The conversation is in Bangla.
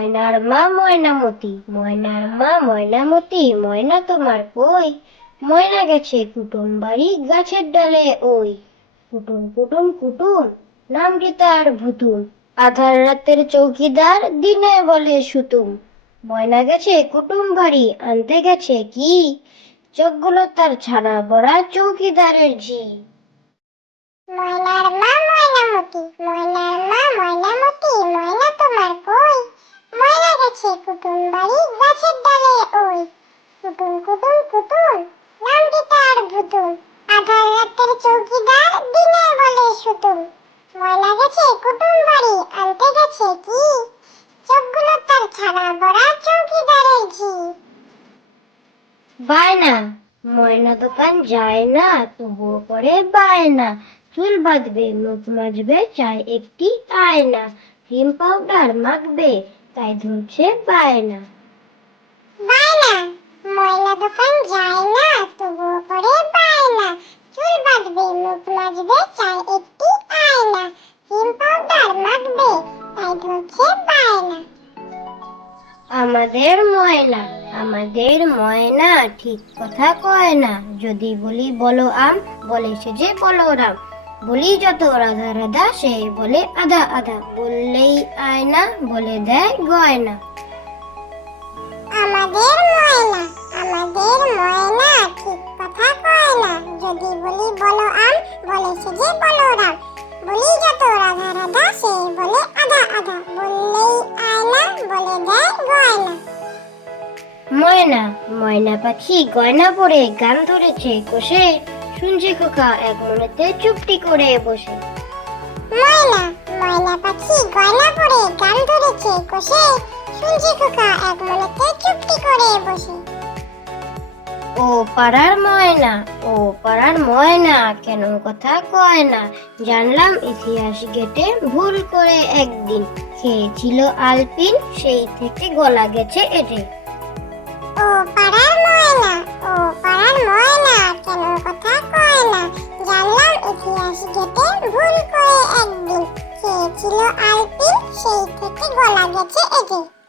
ময়নার মা ময়নামতি, ময়নার মা ময়নামতি, ময়না তোমার কই? ময়না গেছে কুটুম বাড়ি গাছের ডালে ওই। কুটুম কুটুম কুটুম, নামটি তার ভুতুম, আধার রাতের চৌকিদার, দিনে বলে সুতুম। ময়না গেছে কুটুম বাড়ি, আনতে গেছে কি? চোখগুলো তার ছানা বড়া, চৌকিদারের ঝি। ময়নার মা ময়নামতি, ময়নার মা ময়নামতি, ময়না তোমার কই? ময়না গেছে কুটুম বাড়ি গাছের ডালে ওই। কুটুম কুটুম কুটুম, নামটি তার ভুতুম, আধার রাতের চৌকিদার, দিনে বলে সুতুম। ময়না গেছে কুটুম বাড়ি, আনতে গেছে কি? চোখগুলো তার ছানা বড়া, চৌকিদারের ঝি। বায়না, ময়না দোকান যায় না, তবুও করে বায়না। চুল বাঁধবে, মুখ মাজবে, চায় একটি আয়না। ক্রিম পাউডার মাখবে, তাই ধরছে বায়না। বায়না, ময়না দোকান যায় না, তবুও করে বায়না। চুল বাঁধবে, মুখ মাজবে, চায় একটি আয়না। ক্রিম পাউডার মাখবে, তাই ধরছে বায়না। আমাদের ময়না, আমাদের ময়না ঠিক কথা কয় না। যদি বলি বলো আম, বলে সে যে বলো রাম। বলি যত রাধা রাধা, সে বলে আধা আধা। বললেই আয়না, বলে দেয় গয়না। আমাদের ময়না, আমাদের ময়না ঠিক কথা কয় না। যদি বলি বলো আম, বলে সে যে বলো রাম। বলি যত রাধা রাধা, সে বলে আধা আধা। বললেই আয়না, বলে দেয় গয়না। ময়না, ময়না পাখি গয়না পরে গান ধরেছে কষে। শুনছে খোকা এক মনেতে চুপটি করে বসে। ময়না, ময়না পাখি গয়না পরে গান ধরেছে কষে। শুনছি খোকা এক মনেতে চুপটি করে বসে। ও পাড়ার ময়না, ও পাড়ার ময়না, কেন কথা কয় না? জানলাম ইতিহাস ঘেটে ভুল করে একদিন। খেয়েছিল আলপিন, সেই থেকে গলা গেছে এটে। ও পাড়ার ময়না, ও পাড়ার ময়না, কেন কথা কয় না? জানলাম ইতিহাস ঘেটে ভুল করে একদিন। খেয়েছিল আলপিন, সেই থেকে গলা গেছে এটে।